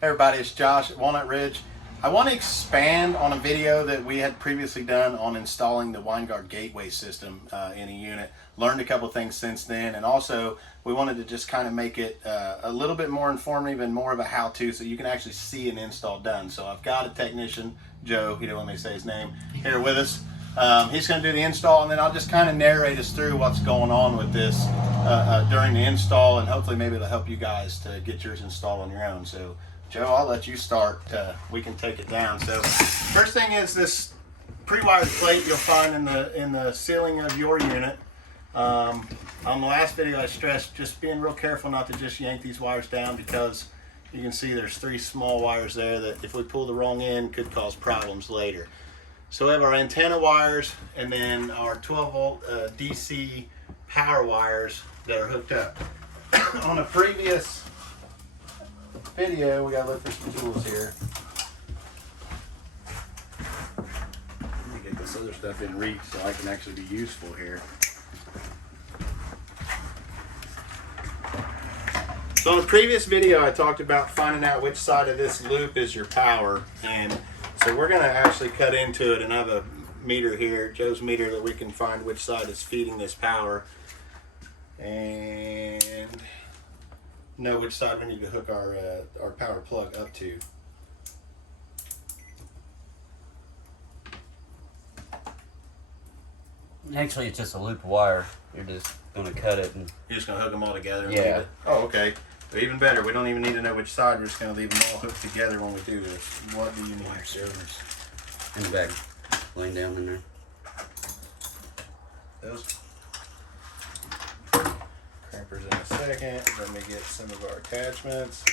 Hey everybody, it's Josh at Walnut Ridge. I want to expand on a video that we had previously done on installing the Winegard Gateway System in a unit. Learned a couple things since then, and also we wanted to just kind of make it a little bit more informative and more of a how-to so you can actually see an install done. So I've got a technician, Joe, he didn't let me say his name, here with us. He's going to do the install, and then I'll just kind of narrate us through what's going on with this during the install, and hopefully maybe it'll help you guys to get yours installed on your own. So Joe, I'll let you start. We can take it down. So first thing is this pre-wired plate you'll find in the ceiling of your unit. On the last video I stressed just being real careful not to just yank these wires down, because you can see there's 3 small wires there that if we pull the wrong end could cause problems later. So we have our antenna wires and then our 12 volt DC power wires that are hooked up. On a previous video, we gotta look for some tools here. Let me get this other stuff in reach so I can actually be useful here. So on the previous video, I talked about finding out which side of this loop is your power, and so we're gonna actually cut into it, and I have a meter here, Joe's meter, that we can find which side is feeding this power and know which side we need to hook our power plug up to. Actually, it's just a loop of wire. You're just gonna cut it and You're just gonna hook them all together and yeah. leave it? Oh, okay. So even better, we don't even need to know which side. We're just gonna leave them all hooked together when we do this. What do you need, sir? in the bag, laying down in there. Those crampers in a second. Let me get some of our attachments.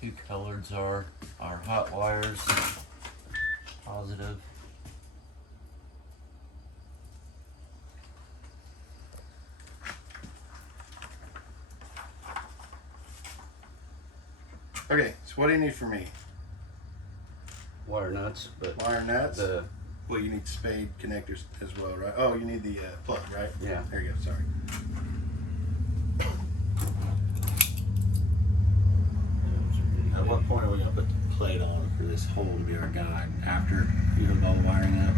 Two coloreds are our hot wires, positive. Okay, so what do you need from me? Wire nuts, but Wire nuts? Well, you need spade connectors as well, right? Oh, you need the plug, right? Yeah. There you go, sorry. At what point are we going to put the plate on for this hole to be our guide? After you hook all the wiring up?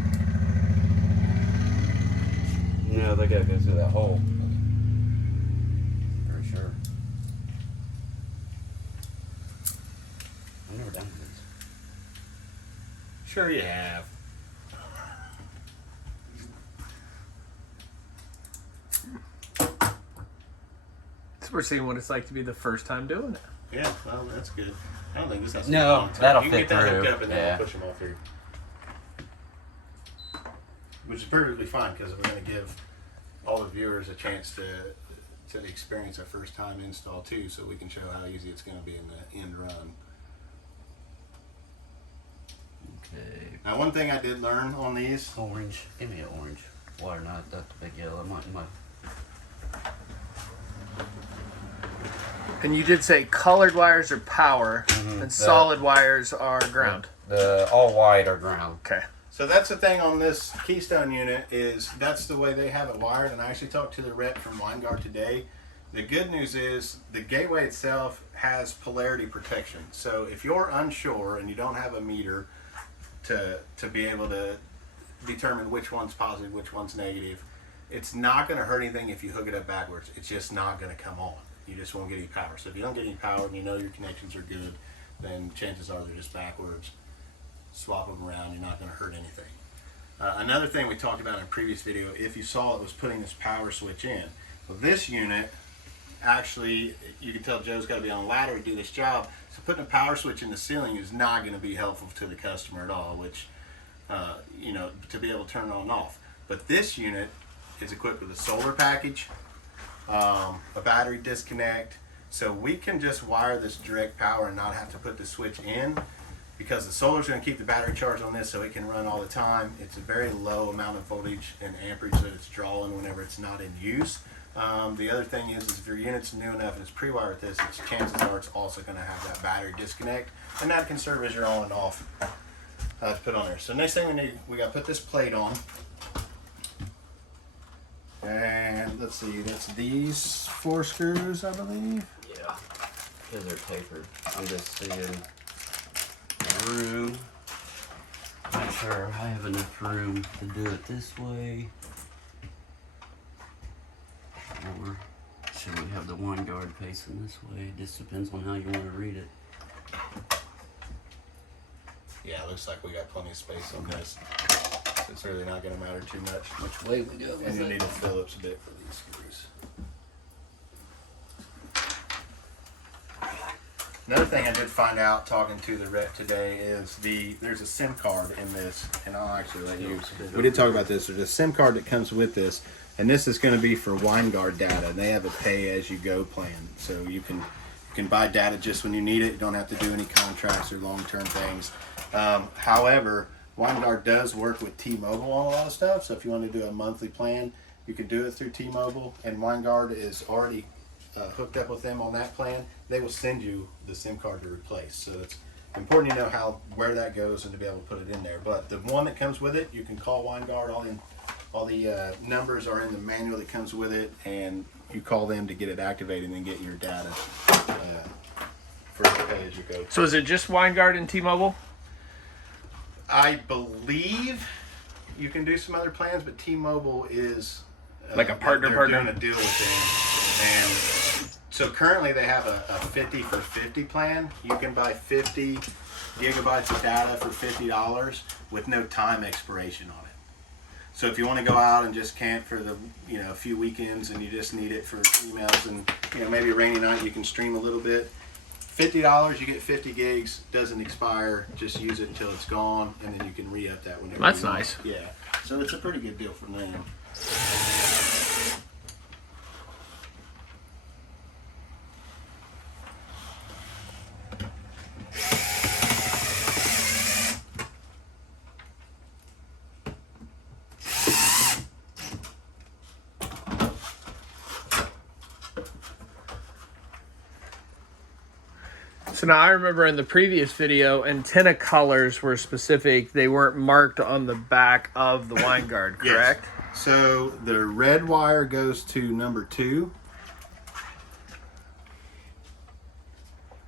no, they gotta go through that hole. For sure. I've never done this. Sure you have. So we're seeing what it's like to be the first time doing it. Yeah, well, that's good. I don't think this has to No, be a long time. that'll You can fit get that hooked through, up and then yeah. we'll push them all through. Which is perfectly fine, because we're going to give all the viewers a chance to experience our first time install too, so we can show how easy it's going to be in the end run. Okay. Now, one thing I did learn on these, Orange. Give me an orange wire nut. That's the big yellow. My And you did say colored wires are power, Mhm. and solid wires are ground. The all white are ground. Okay. so that's the thing on this Keystone unit, is that's the way they have it wired, and I actually talked to the rep from Winegard today. The good news is the gateway itself has polarity protection. So if you're unsure and you don't have a meter to be able to determine which one's positive, which one's negative, it's not going to hurt anything if you hook it up backwards. It's just not going to come on. You just won't get any power. So if you don't get any power and you know your connections are good, then chances are they're just backwards. Swap them around, you're not going to hurt anything. Another thing we talked about in a previous video, if you saw it, was putting this power switch in. Well, this unit, actually, you can tell Joe's got to be on a ladder to do this job. So putting a power switch in the ceiling is not going to be helpful to the customer at all, which, you know, to be able to turn it on and off. But this unit is equipped with a solar package, a battery disconnect, So we can just wire this direct power and not have to put the switch in, because the solar is going to keep the battery charged on this so it can run all the time. It's a very low amount of voltage and amperage that it's drawing whenever it's not in use. The other thing is if your unit's new enough and it's pre-wired with this, chances are it's also going to have that battery disconnect, and that can serve as your on and off to put on there. So next thing we got to put this plate on. And let's see, that's these 4 screws, I believe. Yeah, because they're tapered. I'm just seeing room. Make sure I have enough room to do it this way. Or should we have the Winegard facing this way? It just depends on how you want to read it. Yeah, it looks like we got plenty of space on this. It's really not going to matter too much. Which way we go? And you need a Phillips bit for these screws. Another thing I did find out talking to the rep today is there's a SIM card in this, and I'll actually let you. We did talk about this. There's a SIM card that comes with this, and this is going to be for Winegard data. And they have a pay-as-you-go plan, so you can buy data just when you need it. You don't have to do any contracts or long-term things. However, Winegard does work with T-Mobile on a lot of stuff, so if you want to do a monthly plan, you can do it through T-Mobile, and Winegard is already hooked up with them on that plan. They will send you the SIM card to replace, so it's important to know where that goes and to be able to put it in there. But the one that comes with it, you can call Winegard. All the numbers are in the manual that comes with it, and you call them to get it activated and get your data for the pay-as-you-go. So is it just Winegard and T-Mobile? I believe you can do some other plans, but T-Mobile is like a partner. They're doing a deal with them, and so currently they have a 50 for 50 plan. You can buy 50 gigabytes of data for $50 with no time expiration on it. So if you want to go out and just camp for a few weekends and you just need it for emails and maybe a rainy night, you can stream a little bit. $50, you get 50 gigs, doesn't expire, just use it until it's gone, and then you can re-up that whenever That's you want. nice. Yeah, so it's a pretty good deal for them. So now I remember in the previous video, antenna colors were specific. They weren't marked on the back of the Winegard, correct? Yes. So the red wire goes to number 2.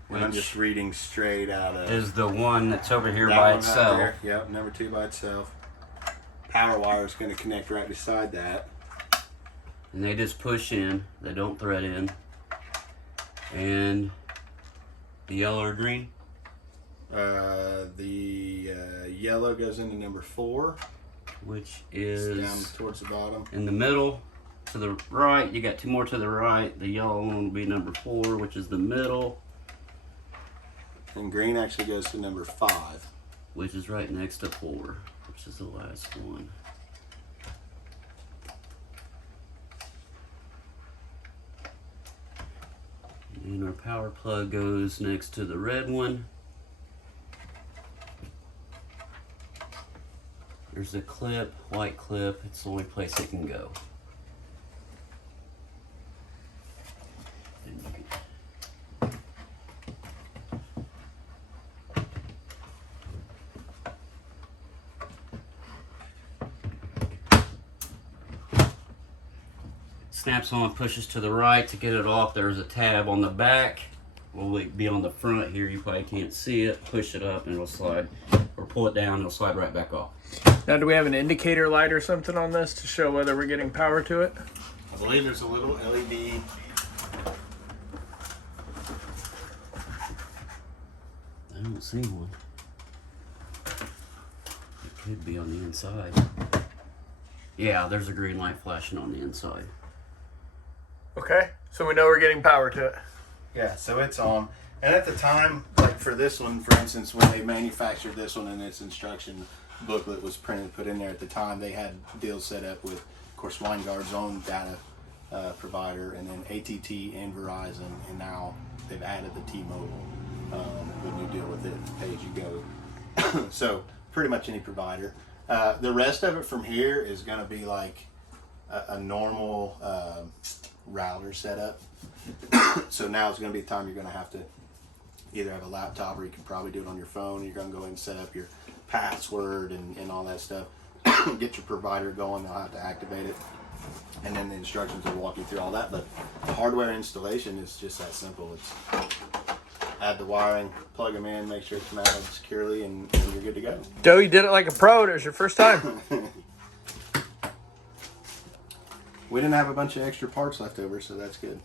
And I'm just reading straight out of... Is the one that's over here that by one out itself. there. Yep, number 2 by itself. Power wire is going to connect right beside that. And they just push in. They don't thread in. And the yellow or green? The yellow goes into number 4. Which It's is down towards the bottom. in the middle to the right. You got 2 more to the right. The yellow one will be number 4, which is the middle, And green actually goes to number 5. which is right next to 4, which is the last one. And our power plug goes next to the red one. There's a clip, white clip. It's the only place it can go. And you can snaps on, pushes to the right. To get it off, there's a tab on the back. Will be on the front here. You probably can't see it. Push it up and it'll slide, or pull it down and it'll slide right back off. Now, do we have an indicator light or something on this to show whether we're getting power to it? I believe there's a little LED. I don't see one. It could be on the inside. Yeah, there's a green light flashing on the inside. Okay, so we know we're getting power to it. Yeah, so it's on. And at the time, like for this one, for instance, when they manufactured this one and its instruction booklet was printed, put in there at the time, they had deals set up with, of course, Winegard's own data provider, and then AT&T and Verizon, and now they've added the T-Mobile when you deal with it pay as you go. So pretty much any provider. The rest of it from here is going to be like a normal router setup. So now it's going to be the time you're going to have to either have a laptop, or you can probably do it on your phone. You're going to go ahead and set up your password and all that stuff. Get your provider going. They'll have to activate it, and then the instructions will walk you through all that. But the hardware installation is just that simple. It's add the wiring, plug them in, make sure it's mounted securely, and you're good to go. Joe, you did it like a pro. It was your first time. We didn't have a bunch of extra parts left over, so that's good.